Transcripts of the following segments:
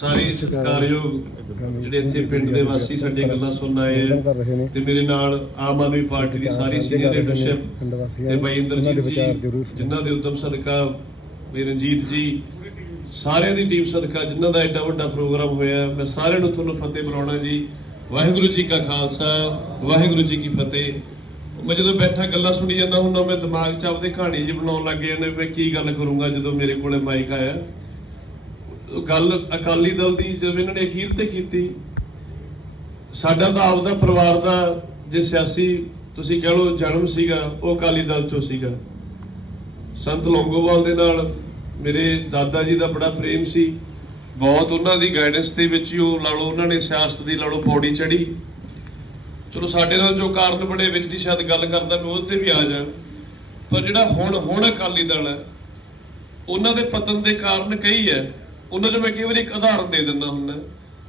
ਸਾਰੇ ਸਤਿਕਾਰਯੋਗ ਜਿਹੜੇ ਇੱਥੇ ਪਿੰਡ ਦੇ ਵਾਸੀ ਸਾਡੇ ਗੱਲਾਂ ਸੁਣਨ ਆਏ ਆ ਤੇ ਮੇਰੇ ਨਾਲ ਆਮ ਆਦਮੀ ਪਾਰਟੀ ਦੀ ਸਾਰੀ ਸੀਨੀਅਰ ਲੀਡਰਸ਼ਿਪ ਤੇ ਬਾਈ ਇੰਦਰਜੀਤ ਜੀ, ਜਿਨ੍ਹਾਂ ਦੇ ਉਦਮ ਸਦਕਾ ਵੀ ਰਣਜੀਤ ਜੀ, ਸਾਰਿਆਂ ਦੀ ਟੀਮ ਸਦਕਾ ਜਿਨ੍ਹਾਂ ਦਾ ਐਡਾ ਵੱਡਾ ਪ੍ਰੋਗਰਾਮ ਹੋਇਆ ਮੈਂ ਸਾਰਿਆਂ ਨੂੰ ਤੁਹਾਨੂੰ ਫਤਿਹ ਬੁਲਾਉਣਾ ਜੀ। ਵਾਹਿਗੁਰੂ ਜੀ ਕਾ ਖਾਲਸਾ, ਵਾਹਿਗੁਰੂ ਜੀ ਕੀ ਫਤਿਹ। ਮੈਂ ਜਦੋਂ ਬੈਠਾ ਗੱਲਾਂ ਸੁਣੀ ਜਾਂਦਾ ਹੁੰਦਾ, ਮੈਂ ਦਿਮਾਗ 'ਚ ਆਪਦੇ ਕਹਾਣੀ ਜੀ ਬਣਾਉਣ ਲੱਗ ਜਾਂਦਾ ਮੈਂ ਕੀ ਗੱਲ ਕਰੂੰਗਾ ਜਦੋਂ ਮੇਰੇ ਕੋਲੇ ਮਾਈਕ ਆਇਆ। ਗੱਲ ਅਕਾਲੀ ਦਲ ਦੀ ਜਦੋਂ ਇਹਨਾਂ ਨੇ ਅਖੀਰ ਤੇ ਕੀਤੀ, ਸਾਡਾ ਤਾਂ ਆਪਦਾ ਪਰਿਵਾਰ ਦਾ ਜੇ ਸਿਆਸੀ ਤੁਸੀਂ ਕਹ ਲਓ ਜਨਮ ਸੀਗਾ, ਉਹ ਅਕਾਲੀ ਦਲ ਚੋਂ ਸੀਗਾ। ਸੰਤ ਲੌਂਗੋਵਾਲ ਦੇ ਨਾਲ ਮੇਰੇ ਦਾਦਾ ਜੀ ਦਾ ਬੜਾ ਪ੍ਰੇਮ ਸੀ। ਬਹੁਤ ਉਹਨਾਂ ਦੀ ਗਾਈਡੈਂਸ ਦੇ ਵਿੱਚ ਹੀ ਉਹ ਲਾ ਲਓ, ਉਹਨਾਂ ਨੇ ਸਿਆਸਤ ਦੀ ਲਾ ਲਓ ਪੌੜੀ ਚੜੀ ਚਲੋ ਸਾਡੇ ਨਾਲ ਜੋ ਕਾਰਨ ਬਣੇ, ਵਿੱਚ ਦੀ ਸ਼ਾਇਦ ਗੱਲ ਕਰਦਾ, ਮੈਂ ਉਹਦੇ ਤੇ ਵੀ ਆ ਜਾ। ਪਰ ਜਿਹੜਾ ਹੁਣ ਹੁਣ ਅਕਾਲੀ ਦਲ ਹੈ, ਉਹਨਾਂ ਦੇ ਪਤਨ ਦੇ ਕਾਰਨ ਕਈ ਹੈ। ਉਹਨਾਂ ਚ ਮੈਂ ਕਈ ਵਾਰੀ ਇੱਕ ਉਦਾਹਰਨ ਦੇ ਦਿੰਦਾ ਹੁੰਦਾ।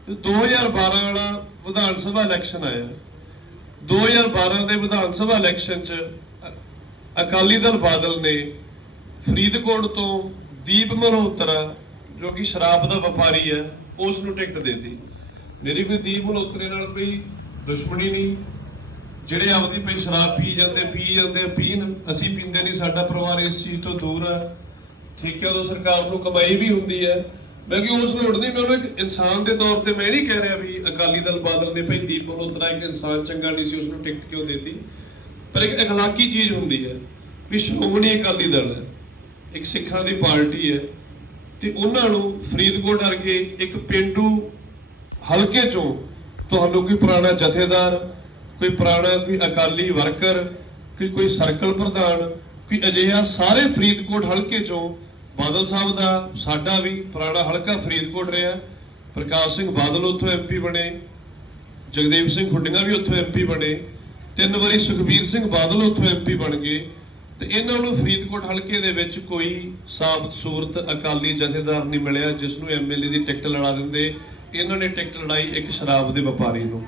2012 ਵਾਲਾ ਵਿਧਾਨ ਸਭਾ ਇਲੈਕਸ਼ਨ ਆਇਆ। 2012 ਦੇ ਵਿਧਾਨ ਸਭਾ ਇਲੈਕਸ਼ਨ 'ਚ ਅਕਾਲੀ ਦਲ ਬਾਦਲ ਨੇ ਫਰੀਦਕੋਟ ਤੋਂ ਦੀਪ ਮਲਹੋਤਰਾ, ਜੋ ਕਿ ਸ਼ਰਾਬ ਦਾ ਵਪਾਰੀ ਹੈ, ਉਸ ਨੂੰ ਟਿਕਟ ਦੇਤੀ। ਮੇਰੀ ਕੋਈ ਦੀਪ ਮਲਹੋਤਰੇ ਨਾਲ ਕੋਈ ਦੁਸ਼ਮਣੀ ਨਹੀਂ। ਜਿਹੜੇ ਆਪਦੀ ਪਈ ਸ਼ਰਾਬ ਪੀ ਜਾਂਦੇ ਪੀ ਜਾਂਦੇ, ਪੀਣ, ਅਸੀਂ ਪੀਂਦੇ ਨਹੀਂ। ਸਾਡਾ ਪਰਿਵਾਰ ਇਸ ਚੀਜ਼ ਤੋਂ ਦੂਰ ਹੈ। ਠੀਕ ਹੈ, ਉਦੋਂ ਸਰਕਾਰ ਨੂੰ ਕਮਾਈ ਵੀ ਹੁੰਦੀ ਹੈ। ਮੈਂ ਕਿ ਉਸ ਲੋੜ ਨਹੀਂ ਮੈਂ ਉਹਨੂੰ ਇੱਕ ਇਨਸਾਨ ਦੇ ਤੌਰ ਤੇ ਮੈਂ ਨਹੀਂ ਕਹਿ ਰਿਹਾ ਵੀ ਅਕਾਲੀ ਦਲ ਬਾਦਲ ਨੇ ਭਾਈ ਦੀਪ ਮਲਹੋਤਰਾ ਇੱਕ ਇਨਸਾਨ ਚੰਗਾ ਨਹੀਂ ਸੀ ਉਸ ਨੂੰ ਟਿਕਟ ਕਿਉਂ ਦੇਤੀ ਪਰ ਇੱਕ اخلاقی ਚੀਜ਼ ਹੁੰਦੀ ਹੈ ਵੀ ਸ਼੍ਰੋਮਣੀ ਅਕਾਲੀ ਦਲ ਹੈ ਇੱਕ ਸਿੱਖਾਂ ਦੀ ਪਾਰਟੀ ਹੈ ਤੇ ਉਹਨਾਂ ਨੂੰ ਫਰੀਦਕੋਟ ਵਰਗੇ ਇੱਕ ਪਿੰਡੂ ਹਲਕੇ ਚੋਂ ਤੁਹਾਨੂੰ ਕੋਈ ਪੁਰਾਣਾ ਜਥੇਦਾਰ ਕੋਈ ਪੁਰਾਣਾ ਕੋਈ ਅਕਾਲੀ ਵਰਕਰ ਕੋਈ ਕੋਈ ਸਰਕਲ ਪ੍ਰਧਾਨ ਕੋਈ ਅਜਿਹਾ ਸਾਰੇ ਫਰੀਦਕੋਟ ਹਲਕੇ ਚੋਂ ਬਾਦਲ ਸਾਹਿਬ ਦਾ ਸਾਡਾ ਵੀ ਪੁਰਾਣਾ ਹਲਕਾ ਫਰੀਦਕੋਟ ਰਿਹਾ। ਪ੍ਰਕਾਸ਼ ਸਿੰਘ ਬਾਦਲ ਉੱਥੋਂ ਐਮਪੀ ਬਣੇ। ਜਗਦੇਵ ਸਿੰਘ ਖੁੱਡੀਆਂ ਵੀ ਉੱਥੋਂ ਐਮਪੀ ਬਣੇ। ਤਿੰਨ ਵਾਰੀ ਸੁਖਬੀਰ ਸਿੰਘ ਬਾਦਲ ਉੱਥੋਂ ਐਮਪੀ ਬਣ ਗਏ। ਤੇ ਇਹਨਾਂ ਨੂੰ ਫਰੀਦਕੋਟ ਹਲਕੇ ਦੇ ਵਿੱਚ ਕੋਈ ਸਾਬਤ ਸੂਰਤ ਅਕਾਲੀ ਜਥੇਦਾਰ ਨਹੀਂ ਮਿਲਿਆ, ਜਿਸ ਨੂੰ ਐਮਐਲਏ ਦੀ ਟਿਕਟ ਲੜਾ ਦਿੰਦੇ। ਇਹਨਾਂ ਨੇ ਟਿਕਟ ਲੜਾਈ ਇੱਕ ਸ਼ਰਾਬ ਦੇ ਵਪਾਰੀ ਨੂੰ।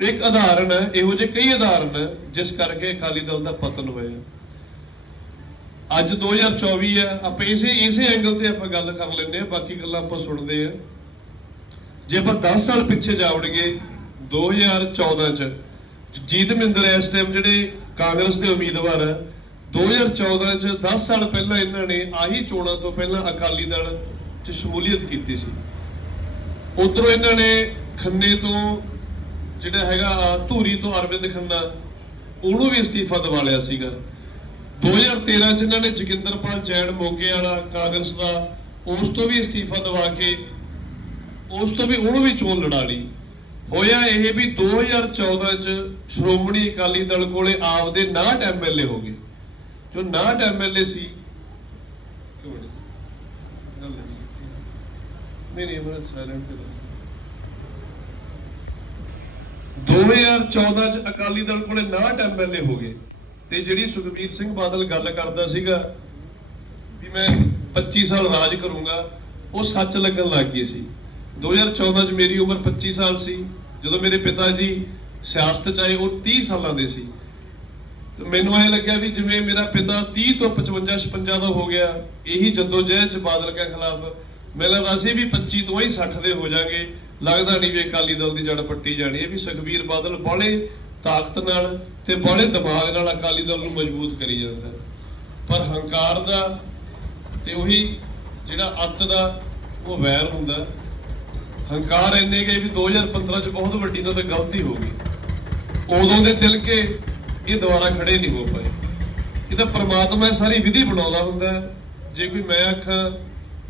ਇੱਕ ਉਦਾਹਰਣ ਹੈ, ਇਹੋ ਜਿਹੇ ਕਈ ਉਦਾਹਰਣ ਜਿਸ ਕਰਕੇ ਅਕਾਲੀ ਦਲ ਦਾ ਪਤਨ ਹੋਇਆ। ਅੱਜ 2024 ਆ, ਆਪਾਂ ਇਸੇ ਇਸੇ ਐਂਗਲ ਤੇ ਆਪਾਂ ਗੱਲ ਕਰ ਲੈਂਦੇ ਆ ਬਾਕੀ ਗੱਲਾਂ ਆਪਾਂ ਸੁਣਦੇ ਆ ਜੇ ਆਪਾਂ 10 ਸਾਲ ਪਿੱਛੇ ਜਾਵੜਗੇ 2014 ਚ, ਜੀਤ ਮਹਿੰਦਰ ਇਸ ਟਾਈਮ ਜਿਹੜੇ ਕਾਂਗਰਸ ਦੇ ਉਮੀਦਵਾਰ ਹੈ 2014 ਚ 10 ਸਾਲ ਪਹਿਲਾਂ ਇਹਨਾਂ ਨੇ ਆਹੀ ਚੋਣਾਂ ਤੋਂ ਪਹਿਲਾਂ ਅਕਾਲੀ ਦਲ ਚ ਸ਼ਮੂਲੀਅਤ ਕੀਤੀ ਸੀ। ਉਧਰੋਂ ਇਹਨਾਂ ਨੇ ਖੰਨੇ ਤੋਂ ਜਿਹੜਾ ਹੈਗਾ ਧੂਰੀ ਤੋਂ ਅਰਵਿੰਦ ਖੰਨਾ, ਉਹਨੂੰ ਵੀ ਅਸਤੀਫਾ ਦਿਵਾ ਲਿਆ ਸੀਗਾ। 2013 ਚ ਇਹਨਾਂ ਨੇ ਜੋਗਿੰਦਰਪਾਲ ਜੈਨ ਮੋਗੇ ਵਾਲਾ ਕਾਂਗਰਸ ਦਾ, ਉਸ ਤੋਂ ਵੀ ਅਸਤੀਫਾ ਦਿਵਾ ਕੇ, ਉਸ ਤੋਂ ਵੀ ਉਹਨੂੰ ਵੀ ਚੋਣ ਲੜਾ ਲਈ। ਹੋਇਆ ਇਹ ਵੀ 2014 ਚ ਸ਼੍ਰੋਮਣੀ ਅਕਾਲੀ ਦਲ ਕੋਲੇ ਆਪਦੇ 69 ਐਮਐਲਏ ਹੋ ਗਏ। ਜੋ 69 ਐਮਐਲਏ ਸੀ ਨਹੀਂ ਨਹੀਂ ਮੈਂ ਸਾਇਲੈਂਟ ਤੇ 2014 ਚ ਅਕਾਲੀ ਦਲ ਕੋਲੇ 69 ਐਮਐਲਏ ਹੋ ਗਏ। ਤੇ ਜਿਹੜੀ ਸੁਖਬੀਰ ਸਿੰਘ ਬਾਦਲ ਗੱਲ ਕਰਦਾ ਸੀਗਾ ਵੀ ਮੈਂ 25 ਸਾਲ ਰਾਜ ਕਰੂੰਗਾ, ਉਹ ਸੱਚ ਲੱਗਣ ਲੱਗ ਗਈ ਸੀ। 2014 ਚ ਮੇਰੀ ਉਮਰ 25 ਸਾਲ ਸੀ, ਜਦੋਂ ਮੇਰੇ ਪਿਤਾ ਜੀ ਸਿਆਸਤ ਚ ਆਏ, ਉਹ 30 ਸਾਲਾਂ ਦੇ ਸੀ। ਤੇ ਮੈਨੂੰ ਐ ਲੱਗਿਆ ਵੀ ਜਿਵੇਂ ਮੇਰਾ ਪਿਤਾ 30 ਤੋਂ 55 56 ਦਾ ਹੋ ਗਿਆ, ਇਹੀ ਜੱਦੋ ਜਹਿਦ ਚ ਬਾਦਲ ਕੇ ਖਿਲਾਫ ਮੈਨੂੰ ਲੱਗਦਾ ਸੀ ਵੀ 25 ਤੋਂ ਹੀ 60 ਦੇ ਹੋ ਜਾਗੇ। ਲੱਗਦਾ ਨਹੀਂ ਵੀ ਅਕਾਲੀ ਦਲ ਦੀ ਜੜ ਪੱਟੀ ਜਾਣੀ ਹੈ ਵੀ ਸੁਖਬੀਰ ਬਾਦਲ ਬੋਲੇ ਤਾਕਤ ਨਾਲ ਤੇ ਬਾਲੇ ਦਿਮਾਗ ਨਾਲ ਅਕਾਲੀ ਦਲ ਨੂੰ ਮਜ਼ਬੂਤ ਕਰੀ ਜਾਂਦਾ ਪਰ ਹੰਕਾਰ ਦਾ ਤੇ ਉਹੀ ਜਿਹੜਾ ਅੱਤ ਦਾ ਉਹ ਵੈਰ ਹੁੰਦਾ ਹੰਕਾਰ ਇੰਨੇ ਗਏ ਵੀ 2015 ਚ ਬਹੁਤ ਵੱਡੀ ਨਾਲ ਤਾਂ ਗਲਤੀ ਹੋ ਗਈ। ਉਦੋਂ ਦੇ ਦਿਲ ਕੇ ਇਹ ਦੁਬਾਰਾ ਖੜੇ ਨਹੀਂ ਹੋ ਪਏ। ਇਹ ਤਾਂ ਪ੍ਰਮਾਤਮਾ ਇਹ ਸਾਰੀ ਵਿਧੀ ਬਣਾਉਂਦਾ ਹੁੰਦਾ ਜੇ ਕੋਈ ਮੈਂ ਆਖਾਂ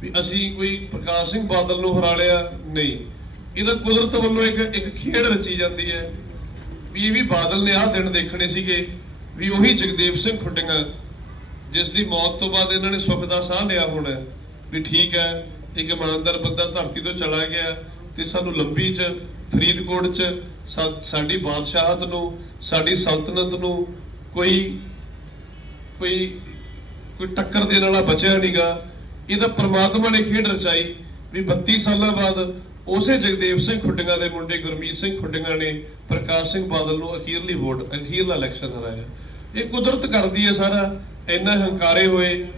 ਵੀ ਅਸੀਂ ਕੋਈ ਪ੍ਰਕਾਸ਼ ਸਿੰਘ ਬਾਦਲ ਨੂੰ ਹਰਾ ਲਿਆ, ਨਹੀਂ। ਇਹ ਤਾਂ ਕੁਦਰਤ ਵੱਲੋਂ ਇੱਕ ਇੱਕ ਖੇਡ ਰਚੀ ਜਾਂਦੀ ਹੈ। ਵੀ ਵੀ ਬਾਦਲ ਨੇ ਆਹ ਦਿਨ ਦੇਖਣੇ ਸੀਗੇ ਵੀ ਉਹੀ ਜਗਦੇਵ ਸਿੰਘ ਖੁੱਡੀਆਂ, ਜਿਸ ਦੀ ਮੌਤ ਤੋਂ ਬਾਅਦ ਇਹਨਾਂ ਨੇ ਸੁੱਖ ਦਾ ਸਾਹ ਲਿਆ ਹੋਣਾ, ਵੀ ਠੀਕ ਹੈ, ਇੱਕ ਇਮਾਨਦਾਰ ਬੰਦਾ ਧਰਤੀ ਤੋਂ ਚਲਾ ਗਿਆ ਤੇ ਸਾਨੂੰ ਲੰਬੀ ਚ, ਫਰੀਦਕੋਟ ਚ ਸਾਡੀ ਬਾਦਸ਼ਾਹਤ ਨੂੰ, ਸਾਡੀ ਸਲਤਨਤ ਨੂੰ ਕੋਈ ਕੋਈ ਕੋਈ ਟੱਕਰ ਦੇਣ ਵਾਲਾ ਬਚਿਆ ਨਹੀਂਗਾ ਇਹ ਤਾਂ ਪ੍ਰਮਾਤਮਾ ਨੇ ਖੇਡ ਰਚਾਈ ਵੀ 32 ਸਾਲਾਂ ਬਾਅਦ ਉਸੇ ਜਗਦੇਵ ਸਿੰਘ ਖੁੱਡੀਆਂ ਦੇ ਮੁੰਡੇ ਗੁਰਮੀਤ ਸਿੰਘ ਖੁੱਡੀਆਂ ਨੇ ਪ੍ਰਕਾਸ਼ ਸਿੰਘ ਬਾਦਲ ਨੂੰ ਅਖੀਰਲੀ ਵੋਟ, ਅਖੀਰਲਾ ਇਲੈਕਸ਼ਨ ਹਰਾਇਆ। ਇਹ ਕੁਦਰਤ ਕਰਦੀ ਹੈ ਸਾਰਾ, ਇੰਨਾ ਹੰਕਾਰੇ ਹੋਏ,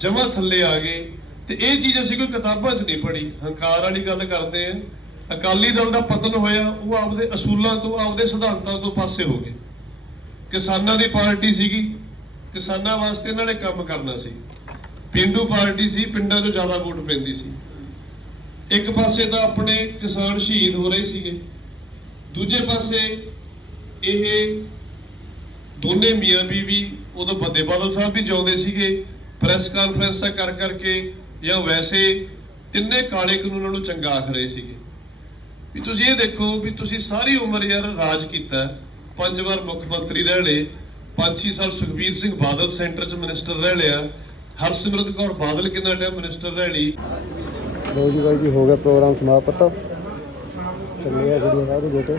ਜਮਾ ਥੱਲੇ ਆ ਗਏ। ਤੇ ਇਹ ਚੀਜ਼ ਅਸੀਂ ਕੋਈ ਕਿਤਾਬਾਂ 'ਚ ਨਹੀਂ ਪੜ੍ਹੀ। ਹੰਕਾਰ ਵਾਲੀ ਗੱਲ ਕਰਦੇ ਆ ਅਕਾਲੀ ਦਲ ਦਾ ਪਤਨ ਹੋਇਆ, ਉਹ ਆਪਦੇ ਅਸੂਲਾਂ ਤੋਂ, ਆਪਦੇ ਸਿਧਾਂਤਾਂ ਤੋਂ ਪਾਸੇ ਹੋ ਗਏ। ਕਿਸਾਨਾਂ ਦੀ ਪਾਰਟੀ ਸੀਗੀ। ਕਿਸਾਨਾਂ ਵਾਸਤੇ ਇਹਨਾਂ ਨੇ ਕੰਮ ਕਰਨਾ ਸੀ। ਪਿੰਡੂ ਪਾਰਟੀ ਸੀ, ਪਿੰਡਾਂ 'ਚੋਂ ਜ਼ਿਆਦਾ ਵੋਟ ਪੈਂਦੀ ਸੀ। ਇੱਕ ਪਾਸੇ ਤਾਂ ਆਪਣੇ ਕਿਸਾਨ ਸ਼ਹੀਦ ਹੋ ਰਹੇ ਸੀਗੇ, ਦੂਜੇ ਪਾਸੇ ਇਹ ਦੋਨੇ ਮੀਆਂ ਬੀਵੀ ਉਦੋਂ ਬੰਦੇ ਬਾਦਲ ਸਾਹਿਬ ਵੀ ਜਿਉਂਦੇ ਸੀਗੇ ਪ੍ਰੈਸ ਕਾਨਫਰੰਸ ਕਾਨਫਰੰਸਾਂ ਕਰ ਕਰਕੇ, ਜਾਂ ਵੈਸੇ ਤਿੰਨੇ ਕਾਲੇ ਕਾਨੂੰਨਾਂ ਨੂੰ ਚੰਗਾ ਆਖ ਰਹੇ ਸੀਗੇ। ਵੀ ਤੁਸੀਂ ਇਹ ਦੇਖੋ ਵੀ ਤੁਸੀਂ ਸਾਰੀ ਉਮਰ ਯਾਰ ਰਾਜ ਕੀਤਾ, ਪੰਜ ਵਾਰ ਮੁੱਖ ਮੰਤਰੀ ਰਹਿ ਲਏ, ਪੰਜ ਛੇ ਸਾਲ ਸੁਖਬੀਰ ਸਿੰਘ ਬਾਦਲ ਸੈਂਟਰ 'ਚ ਮਿਨਿਸਟਰ ਰਹਿ ਲਿਆ, ਹਰਸਿਮਰਤ ਕੌਰ ਬਾਦਲ ਕਿੰਨਾ ਟਾਈਮ ਮਿਨਿਸਟਰ ਰਹਿ ਲਈ। ਲੋ ਜੀ ਬਾਈ ਜੀ, ਹੋ ਗਿਆ ਪ੍ਰੋਗਰਾਮ ਸਮਾਪਤ। ਚੱਲੇ ਆ ਗੁੜੀਆ ਸਾਹਿਬ ਦੇ ਬੇਟੇ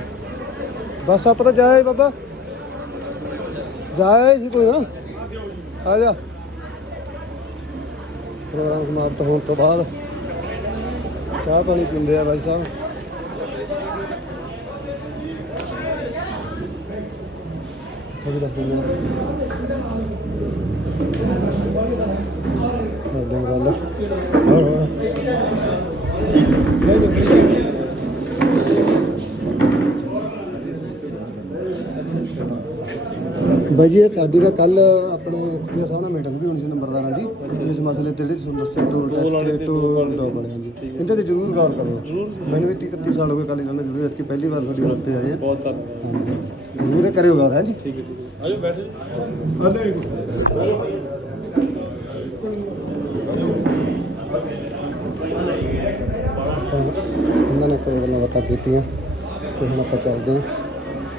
ਬਸ ਆਪਾਂ ਤਾਂ ਜਾਏ ਬਾਬਾ। ਜਾਏ ਸੀ ਕੋਈ ਨਾ। ਆ ਜਾ। ਪ੍ਰੋਗਰਾਮ ਸਮਾਪਤ ਹੋਣ ਤੋਂ ਬਾਅਦ ਚਾਹ ਪਾਣੀ ਪੀਂਦੇ ਆ ਬਾਈ ਸਾਹਿਬ। ਥੋੜੀ ਦੱਸ ਦਿੰਦੇ ਕਰਦੇ ਹਾਂ ਗੱਲ ਹੋਰ ਬਾਈ ਜੀ ਇਹ ਸਾਡੀ ਦਾ ਕੱਲ ਆਪਣੇ ਮੁਖੀਆ ਸਾਹਿਬ ਨਾਲ ਮੀਟਿੰਗ ਵੀ ਹੋਣੀ ਸੀ ਨੰਬਰਦਾਰਾਂ ਦੀ ਇਸ ਮਸਲੇ ਤੇ ਜਿਹੜੇ ਤੁਹਾਨੂੰ ਦੱਸਿਆ ਟੋਲ ਟੈਕਸ ਤੇ ਟੋਲ ਦੋ ਬਣੇ ਹਾਂਜੀ। ਇਹਦੇ ਤੇ ਜ਼ਰੂਰ ਗੌਰ ਕਰਿਓ ਮੈਨੂੰ ਵੀ 30 31 ਸਾਲ ਹੋ ਗਏ ਕੱਲ ਇਹਨਾਂ ਜ਼ਰੂਰ ਕਿ ਪਹਿਲੀ ਵਾਰ ਤੁਹਾਡੀ ਵਰਤੇ ਆਏ ਬਹੁਤ ਧੰਨਵਾਦ। ਜ਼ਰੂਰ ਇਹ ਕਰਿਓ ਗੌਰ ਹੈ ਜੀ ਠੀਕ ਹੈ ਠੀਕ ਆਜੋ ਬੈਠੋ ਤਾਂ ਇਹਨਾਂ ਨੇ ਕੋਈ ਗੱਲਾਂ ਬਾਤਾਂ ਕੀਤੀਆਂ ਤੇ ਹੁਣ ਆਪਾਂ ਚੱਲਦੇ ਹਾਂ।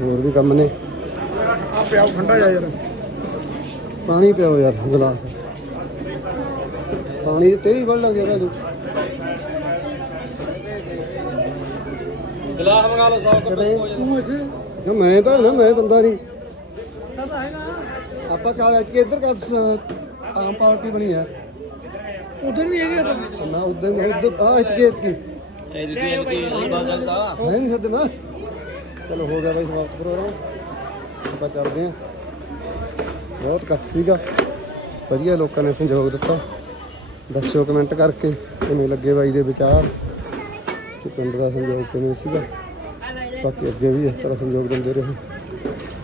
ਹੋਰ ਵੀ ਕੰਮ ਨੇ? ਆ ਪਿਆਉ ਠੰਡਾ ਜਾ ਯਾਰ। ਪਾਣੀ ਪਿਓ ਯਾਰ ਗਲਾਸ। ਪਾਣੀ ਤੇ ਹੀ ਵੜ ਲਾਂਗੇ ਭਾਜੀ ਗਲਾਸ ਮੰਗਾ ਲਓ 100 ਕਿਤੇ ਤੂੰ ਇੱਥੇ ਜੋ ਮੈਂ ਤਾਂ ਨਾ ਮੈਂ ਬੰਦਾ ਨਹੀਂ। ਆਪਾਂ ਕਾਲ ਅੱਜ ਕੇ ਇੱਧਰ ਕਾ ਆਮ ਪਾਰਟੀ ਬਣੀ ਹੈ ਉਧਰ ਵੀ ਹੈਗੇ ਆਪਾਂ। ਨਾ ਉਦੋਂ ਉਦੋਂ ਆ ਇਤਕੇ ਇਤਕੀ ਇਹ ਦਿੱਤੀ ਇਹ ਬਾਦਲ ਦਾ। ਹੈ ਨਹੀਂ ਸੱਦੇ ਮੈਂ ਚਲੋ ਹੋ ਗਿਆ ਬਾਈ ਸਮਾਪਤ ਪ੍ਰੋਗਰਾਮ ਆਪਾਂ ਚੱਲਦੇ ਹਾਂ। ਬਹੁਤ ਇਕੱਠ ਸੀਗਾ। ਵਧੀਆ ਲੋਕਾਂ ਨੇ ਸਹਿਯੋਗ ਦਿੱਤਾ। ਦੱਸਿਓ ਕਮੈਂਟ ਕਰਕੇ ਕਿਵੇਂ ਲੱਗੇ ਬਾਈ ਦੇ ਵਿਚਾਰ ਕਿ ਪਿੰਡ ਦਾ ਸਹਿਯੋਗ ਕਿਵੇਂ ਸੀਗਾ। ਬਾਕੀ ਅੱਗੇ ਵੀ ਇਸ ਤਰ੍ਹਾਂ ਸਹਿਯੋਗ ਦਿੰਦੇ ਰਹੇ।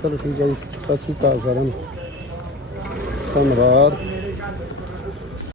ਚਲੋ ਠੀਕ ਹੈ ਜੀ। ਸਤਿ ਸ਼੍ਰੀ ਅਕਾਲ ਸਾਰਿਆਂ ਨੂੰ। ਧੰਨਵਾਦ।